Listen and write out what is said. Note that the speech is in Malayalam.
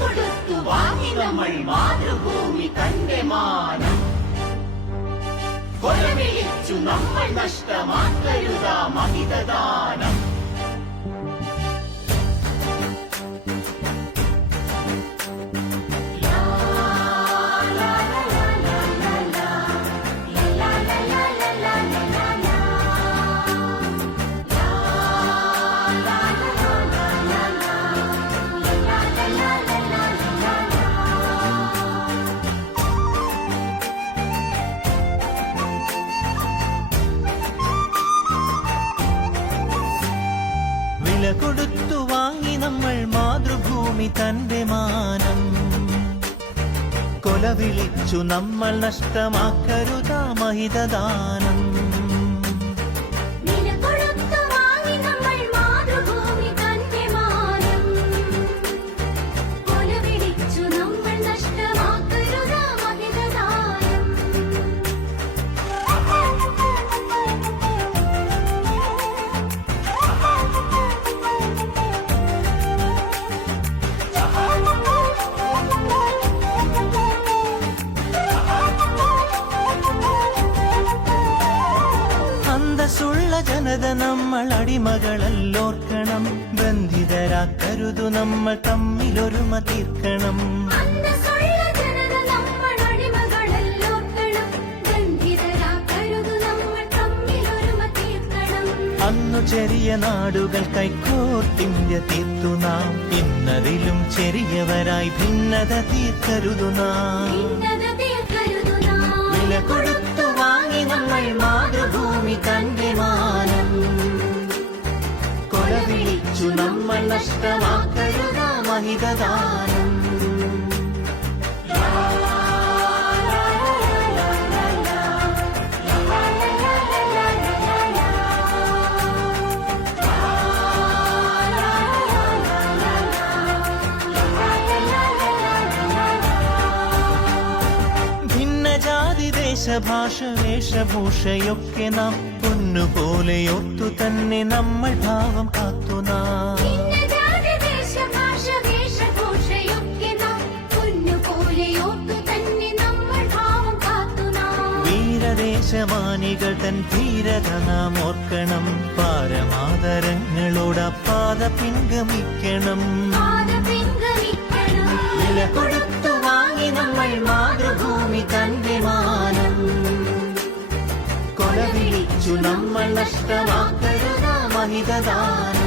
കൊടുത്തു വാങ്ങി നമ്മൾ മാതൃഭൂമി തന്റെ മാനം. കൊലവിളിച്ചു നമ്മൾ നഷ്ടമാക്കരുതാ മഹിതദാനം. വില കൊടുത്തു വാങ്ങി നമ്മൾ മാതൃഭൂമി തന്റെ മാനം. കൊല വിളിച്ചു നമ്മൾ നഷ്ടമാക്കരുതാ മഹിതദാനം. അന്തസ്സുള്ള ജനത നമ്മൾ അടിമകളല്ലോർക്കണം. ബന്ധിതരാക്കരുതു നമ്മൾ തമ്മിലൊരുമ തീർക്കണം. അന്നു ചെറിയ നാടുകൾ കൈക്കോർത്തിന്ത്യ തീർത്തു നാം. ഇന്നതിലും ചെറിയവരായി ഭിന്നത തീർക്കരുതു നാം. വില കൊടുത്തു വാങ്ങി നമ്മൾ മാതൃഭൂമി തന്റെ മാനം. കൊല വിളിച്ചു നമ്മൾ നഷ്ടമാക്കരുതാ മഹിതദാനം. ദേശഭാഷ വേഷഭൂഷയൊക്കെ നാം പൊന്നുപോലെയോർത്തു തന്നെ നമ്മൾ ഭാവം കാത്തു നാം. വീരദേശമാനികൾ തൻ ധീരത നാം ഓർക്കണം. പാരമാതരങ്ങളോട് പാത പിൻഗമിക്കണം. വില കൊടുത്തു വാങ്ങി നമ്മൾ മാതൃഭൂമി തന്റെ മാനം. കൊല വിളിച്ചു നമ്മൾ നഷ്ടമാക്കരുതാ മഹിതദാനം.